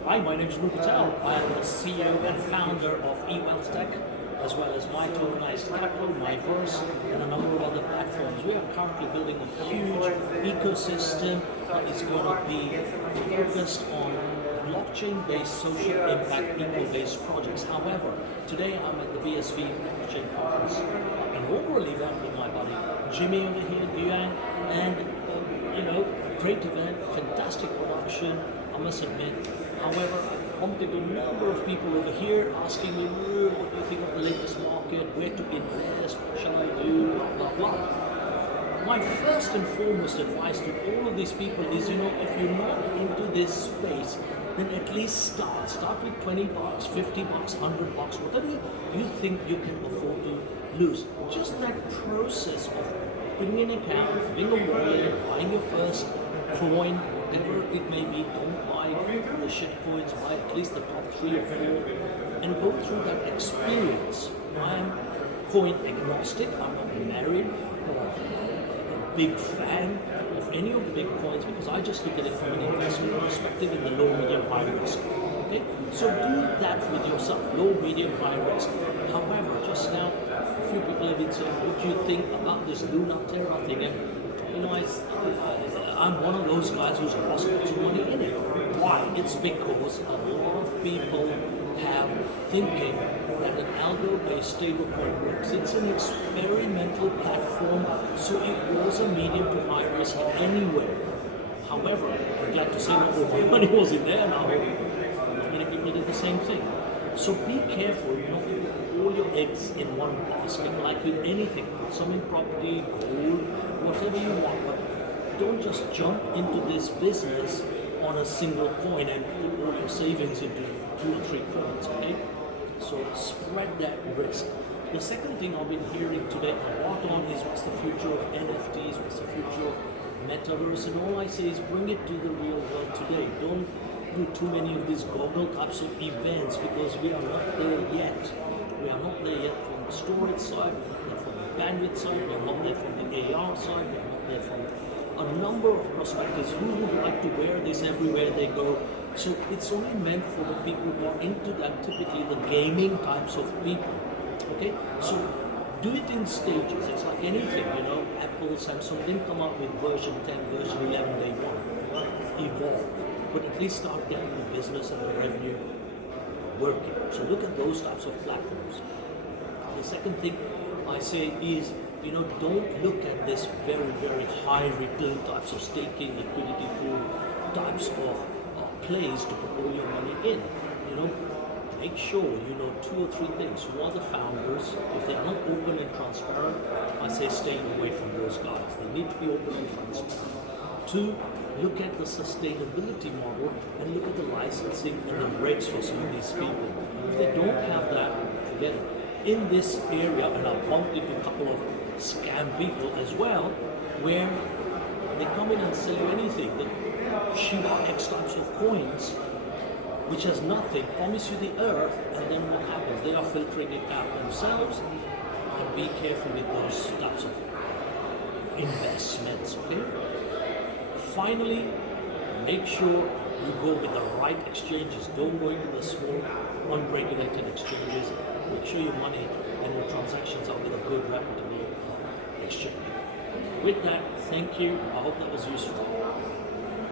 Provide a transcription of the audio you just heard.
Hi, my name is Patel. I am the CEO and founder of eWealthTech, as well as My Tokenized Capital, MyVerse, and a number of other platforms. We are currently building a huge ecosystem that is going to be focused on blockchain-based social impact eco-based projects. However, today I'm at the BSV blockchain conference, an overall event with my buddy Jimmy over here, Diane, and great event, fantastic production, I must admit. However, I bumped into a number of people over here asking me, what do you think of the latest market, where to invest, what shall I do, blah, blah, blah. My first and foremost advice to all of these people is, if you're not into this space, then at least start. Start with 20 bucks, 50 bucks, 100 bucks, whatever you think you can afford to lose. Just that process of putting an account, having a wallet, buying your first coin, whatever it may be, don't buy the shit coins, buy at least the top 3 or 4, and go through that experience. I am coin agnostic, I'm not married or a big fan of any of the big coins because I just look at it from an investment perspective in the low, medium, high risk. Okay? So do that with yourself, low, medium, high risk. However, just now, a few people have been saying, what do you think about this Luna Terra thing? And I'm one of those guys who's lost lots of money in it. Why? It's because a lot of people have thinking that an algo-based stablecoin works. It's an experimental platform, so it was a medium to high risk anywhere. However, I'm glad to say not all my money was in there now. Many people did the same thing. So be careful not to put all your eggs in one basket, like with anything. Put some in property, gold, whatever you want, but don't just jump into this business on a single coin and put all your savings into 2 or 3 coins, okay? So spread that risk. The second thing I've been hearing today a lot on is what's the future of NFTs, what's the future of metaverse, and all I say is bring it to the real world today. Don't do too many of these goggle types of events because we are not there yet. We are not there yet from the storage side, we are not there from the bandwidth side, we are not there from the AR side, we are not there from a number of prospectors who would like to wear this everywhere they go. So it's only meant for the people who are into that, typically the gaming types of people. Okay? So do it in stages. It's like anything, Apple, Samsung didn't come out with version 10, version 11 day one. Evolve. But at least start getting the business and the revenue working. So look at those types of platforms. The second thing I say is, don't look at this very, very high return types of staking, liquidity pool types of plays to put all your money in. Make sure you know 2 or 3 things. Who are the founders? If they're not open and transparent, I say stay away from those guys. They need to be open and transparent. 2, look at the sustainability model and look at the licensing and the regs for some of these people. If they don't have that, forget it. In this area, and I've bumped into a couple of scam people as well, where they come in and sell you anything, the Shiba X types of coins, which has nothing, promise you the earth, and then what happens? They are filtering it out themselves, and be careful with those types of investments, okay? Finally, make sure you go with the right exchanges. Don't go into the small, unregulated exchanges. Make sure your money and your transactions are with a good, reputable exchange. With that, thank you. I hope that was useful.